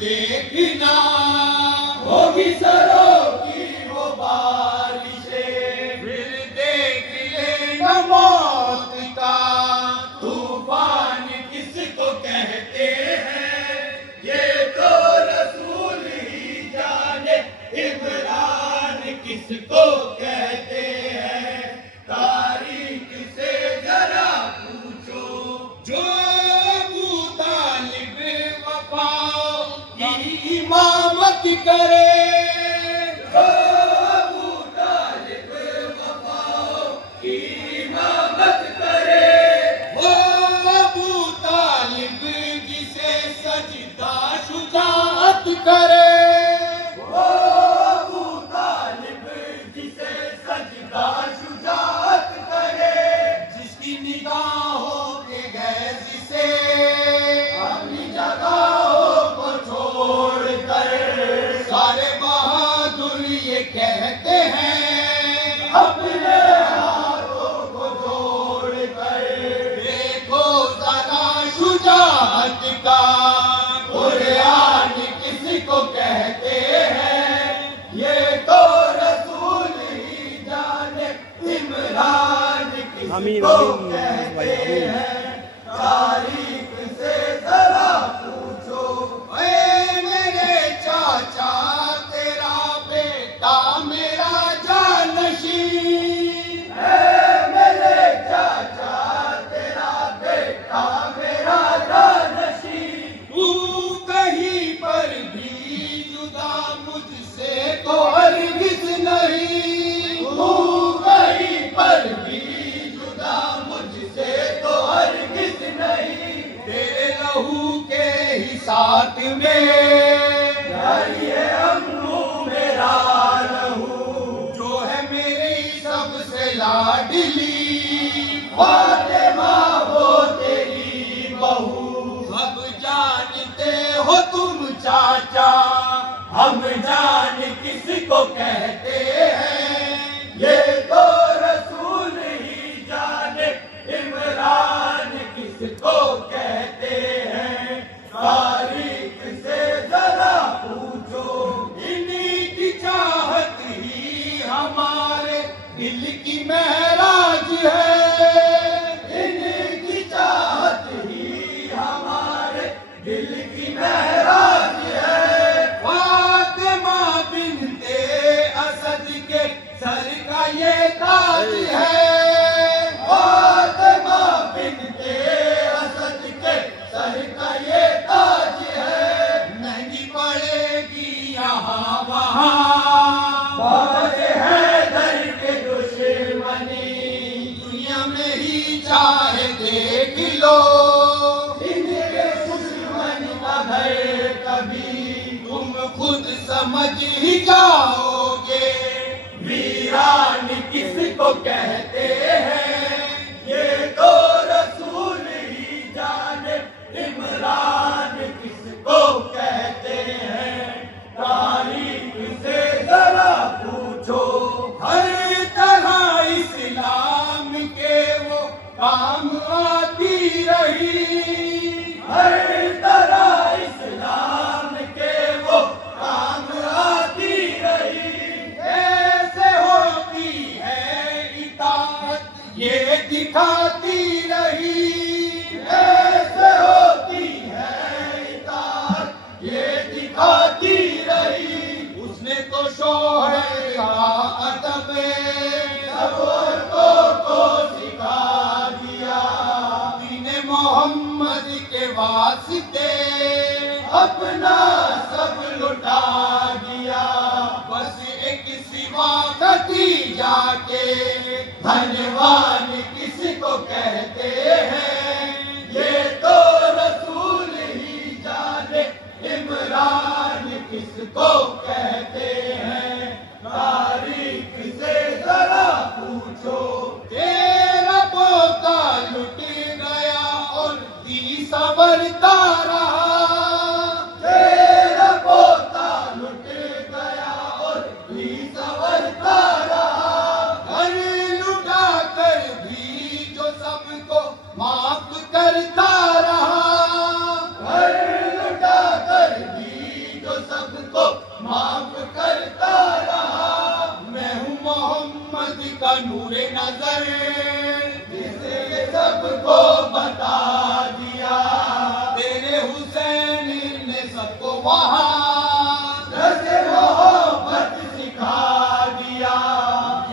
دیکھنا ہوگی سروں کی وہ بارشیں، پھر دیکھ لینا موت کا طوفان کس کو کہتے ہیں، یہ تو رسول ہی جانے عمران کس کو کہتے ہیں، تاریخ سے ذرا پوچھو جو ابو طالب وفا کی امامت کرے، جو ابو طالب وفا کی امامت کرے، وہ ابو طالب جسے سجدہ شجاعت کرے، وہ ابو طالب جسے سجدہ شجاعت کرے، جس کی نگاہوں کے گیز سے اپنی جگہوں کو چھوڑ کر سارے بہادر یہ کہتے ہیں، اپنے ہاتھوں کو جوڑ کر دیکھو ذرا شجاعت کا قرآن کس کو کہتے ہیں، یہ تو رسول ہی جانے عمران کس آمین کو آمین کہتے بھائی آمین۔ ہیں، تاریخ سے ذرا پوچھو اے میرے چاچا تیرا بیٹا میرا جانشین، اے میرے چاچا تیرا بیٹا میرا جانشین، تو کہیں پر بھی جدا مجھ سے تو ہرگز نہیں، تو کہیں پر بھی جدا مجھ سے تو ہرگز نہیں، تیرے لہو کے ہی ساتھ میں یہ امرو میرا لہو، جو ہے میری سب سے لاڈلی فاطمہ وہ تیری بہو، سب جانتے ہو تم چاچا ہم جان کس کو کہتے ہیں، یہ تو رسول ہی جانے عمران کس کو کہتے ہیں، تاریخ سے ذرا پوچھو انہی کی چاہت ہی ہمارے دل کی معراج ہے، انہی کی چاہت ہی ہمارے دل کی معراج ہے، فاطمہ بنت اسد کے سر کا یہ تاج ہے، فاطمہ بنت اسد کے سر کا یہ تاج ہے، مہنگی پڑے گی یہاں وہاں باج حیدر کے دشمنی، دنیا میں ہی چاہے دیکھ لو ان کے دشمن کا گھر، کبھی تم خود سمجھ ہی جاؤ گے ویران کس کو کہتے ہیں، یہ تو رسول ہی جانے عمران کس کو کہتے ہیں، تاریخ سے ذرا پوچھو ہر طرح اسلام کے وہ کام آتی رہی، ہر طرح اسلام کے وہ کام آتی رہی، کیسے ہوتی ہے اطاعت یہ دکھاتی رہی، کیسے ہوتی ہے اطاعت یہ دکھاتی رہی، اس نے تو شوہر کا ادب سب عورتوں کو سکھا دیا، دین محمد کے واسطے اپنا سب لٹا دیا، بس ایک سوا کٹی جا کے دھنوان کس کو کہتے ہیں، یہ تو رسول ہی جانے عمران کس کو کہتے ہیں، تاریخ سے ذرا پوچھو تیرا پوتا لٹ گیا اور دی سنورتا رہا، تیرا پوتا لٹ گیا اور دی سنورتا رہا، گھر لٹا کر بھی کا نور نظر جس نے سب کو بتا دیا، تیرے حسین نے سب کو وہاں رس محبت سکھا دیا،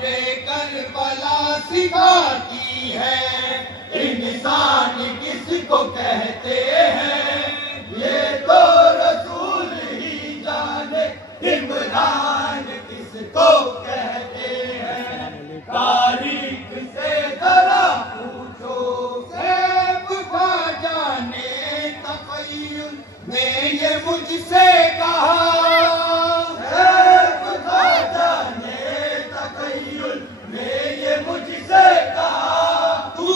یہ کربلا سکھاتی ہے انسان کس کو کہتے ہیں، یہ تو رسول ہی جانے عمران کس کو کہتے ہیں، تاریخ سے ذرا پوچھو سیف کا جانے تخیل میں یہ مجھ سے کہا، سیف کا جانے تخیل میں یہ مجھ سے کہا، تو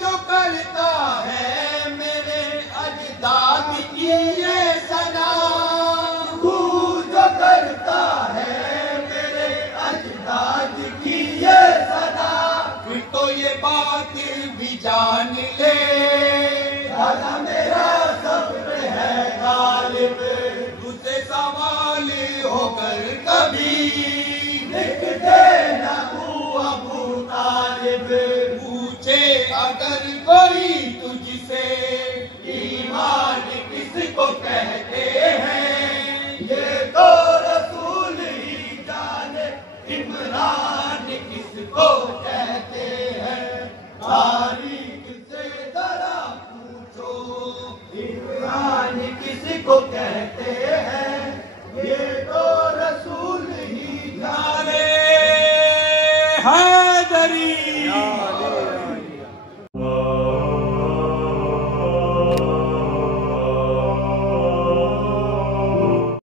جو کرتا ہے میرے اجداد کی یہ ثنا، تو جو کرتا ہے میرے اجداد کی یہ ثنا، پھر تو یہ بات بھی جان لے دادا میرا صبر ہے غالب، تجھ سے سوال ہو کر کبھی لکھ دینا تو ابو طالب، پوچھے اگر کوئی تجھ سے ایمان کس کو کہتے ہیں، یہ تو رسول ہی جانے عمران کس کو کہتے ہیں، تاریخ سے ذرا پوچھو عمران کس کو کہتے ہیں، یہ